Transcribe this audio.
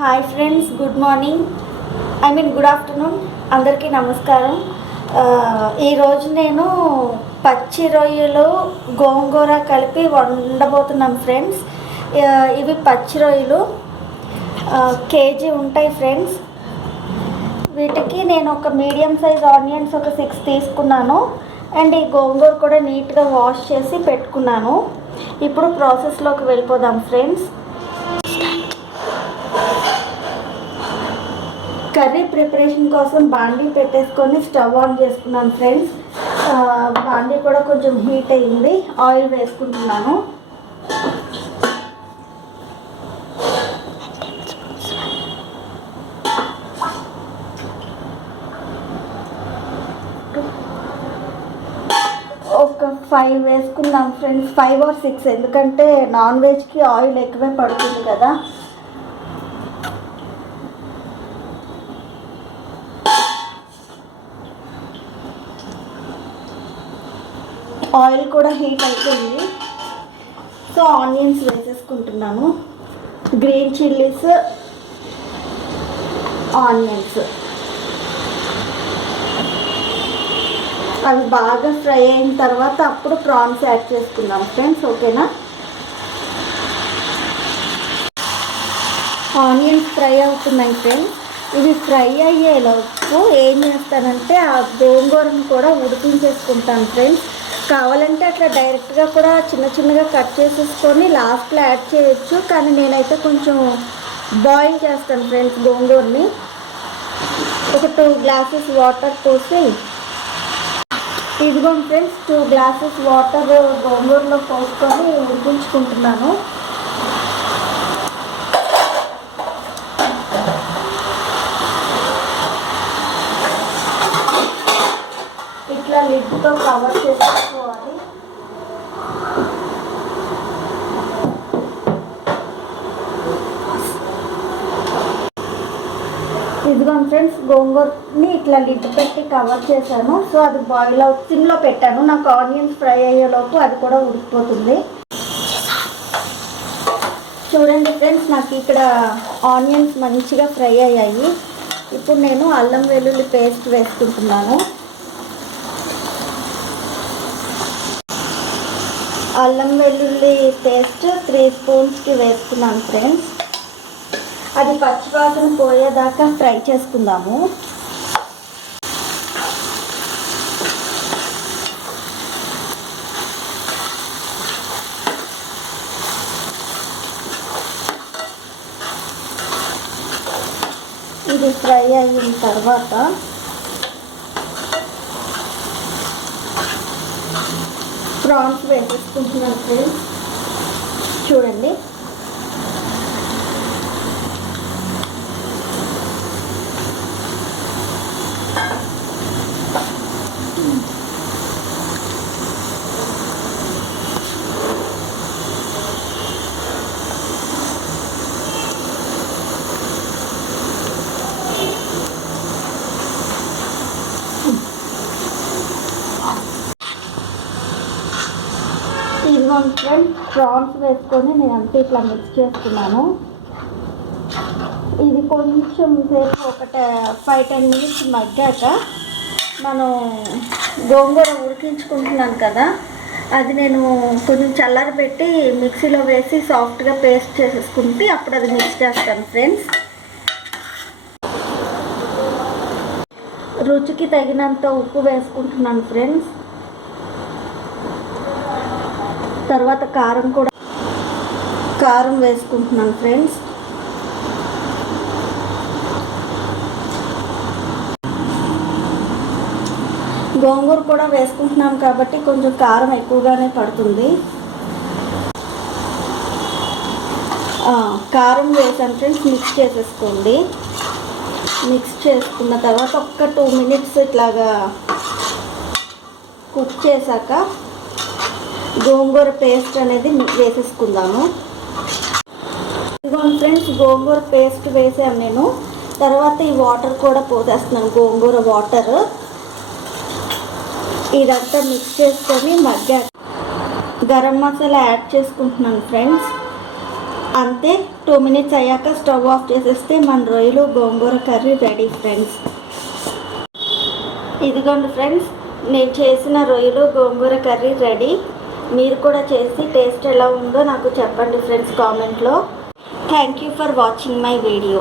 Hi friends, good morning, good afternoon, అందరికీ నమస్కారం. ఈరోజు నేను పచ్చి రొయ్యలు గోంగూర కలిపి వండబోతున్నాను ఫ్రెండ్స్. ఇవి పచ్చి రొయ్యలు కేజీ ఉంటాయి ఫ్రెండ్స్. వీటికి నేను ఒక మీడియం సైజ్ ఆనియన్స్ ఒక 6 తీసుకున్నాను. అండ్ ఈ గోంగూర కూడా నీట్గా వాష్ చేసి పెట్టుకున్నాను. ఇప్పుడు ప్రాసెస్లోకి వెళ్ళిపోదాం ఫ్రెండ్స్. కర్రీ ప్రిపరేషన్ కోసం బాండీ పెట్టేసుకొని స్టవ్ ఆన్ చేసుకున్నాను ఫ్రెండ్స్. బాండీ కూడా కొంచెం హీట్ అయ్యింది. ఆయిల్ వేసుకుంటున్నాను. ఒక 5 వేసుకుందాం ఫ్రెండ్స్, 5 or 6, ఎందుకంటే నాన్ వెజ్కి ఆయిల్ ఎక్కువే పడుతుంది కదా. ఆయిల్ కూడా హీట్ అయిపోయింది. సో ఆనియన్స్ వేసేసుకుంటున్నాను. గ్రీన్ చిల్లీస్, ఆనియన్స్ అవి బాగా ఫ్రై అయిన తర్వాత అప్పుడు ప్రాన్స్ యాడ్ చేసుకుందాం ఫ్రెండ్స్. ఓకేనా? ఆనియన్స్ ఫ్రై అవుతున్నాయి ఫ్రెండ్స్. ఇవి ఫ్రై అయ్యేలోపు ఏం చేస్తానంటే ఆ గోంగూరను కూడా ఉడికించేసుకుంటాను ఫ్రెండ్స్. కావాలంటే అట్లా డైరెక్ట్గా కూడా చిన్న చిన్నగా కట్ చేసేసుకొని లాస్ట్లో యాడ్ చేయొచ్చు, కానీ నేనైతే కొంచెం బాయిల్ చేస్తాను ఫ్రెండ్స్ గోంగూరని. ఒక 2 గ్లాసెస్ వాటర్ పోసి, ఇదిగోండి ఫ్రెండ్స్ 2 గ్లాసెస్ వాటర్ గోంగూరలో పోసుకొని ఉడికించుకుంటున్నాను. ఇట్లా లిడ్తో కవర్ చేసుకోవాలి. ఇదిగోండి ఫ్రెండ్స్, గోంగూరని ఇట్లా లిడ్ పెట్టి కవర్ చేశాను. సో అది బాయిల్ సిమ్లో పెట్టాను. నాకు ఆనియన్స్ ఫ్రై అయ్యేలోపు అది కూడా ఉడికిపోతుంది. చూడండి ఫ్రెండ్స్, నాకు ఇక్కడ ఆనియన్స్ మంచిగా ఫ్రై అయ్యాయి. ఇప్పుడు నేను అల్లం వెల్లుల్లి పేస్ట్ వేసుకుంటున్నాను. అల్లం వెల్లుల్లి పేస్ట్ 3 స్పూన్స్కి వేసుకున్నాను ఫ్రెండ్స్. అది పచ్చివాసన పోయేదాకా ఫ్రై చేసుకుందాము. ఇది ఫ్రై అయిన తర్వాత ప్రాన్స్ వేసేసుకుంటున్నాను ఫ్రెండ్స్. చూడండి, ఫ్రెండ్స్ ప్రాన్స్ వేసుకొని నేను అంతా ఇట్లా మిక్స్ చేసుకున్నాను. ఇది కొంచెం సేపు ఒక 5-10 మినిట్స్ మగ్గాక మనం గోంగూర ఉడికించుకుంటున్నాను కదా, అది నేను కొంచెం చల్లారబెట్టి మిక్సీలో వేసి సాఫ్ట్గా పేస్ట్ చేసేసుకుంటే అప్పుడు అది మిక్స్ చేస్తాను ఫ్రెండ్స్. రుచికి తగినంత ఉప్పు వేసుకుంటున్నాను ఫ్రెండ్స్. తర్వాత కారం వేసుకుంటున్నాను ఫ్రెండ్స్. గోంగూర కూడా వేసుకుంటున్నాం కాబట్టి కొంచెం కారం ఎక్కువగానే పడుతుంది. కారం వేసాను ఫ్రెండ్స్. మిక్స్ చేసేసుకోండి. మిక్స్ చేసుకున్న తర్వాత ఒక 2 మినిట్స్ ఇట్లాగా కుక్ చేశాక గోంగూర పేస్ట్ అనేది వేసేసుకుందాము. ఇదిగోండి ఫ్రెండ్స్, గోంగూర పేస్ట్ వేసాను నేను. తర్వాత ఈ వాటర్ కూడా పోసేస్తున్నాను, గోంగూర వాటర్. ఇదంతా మిక్స్ చేసుకొని మగ్గాక గరం మసాలా యాడ్ చేసుకుంటున్నాను ఫ్రెండ్స్. అంతే, 2 మినిట్స్ అయ్యాక స్టవ్ ఆఫ్ చేసేస్తే మన రొయ్యలు గోంగూర కర్రీ రెడీ ఫ్రెండ్స్. ఇదిగోండి ఫ్రెండ్స్, నేను చేసిన రొయ్యలు గోంగూర కర్రీ రెడీ. మీరు కూడా చేసి టేస్ట్ ఎలా ఉందో నాకు చెప్పండి ఫ్రెండ్స్ కామెంట్లో. Thank you for watching my video.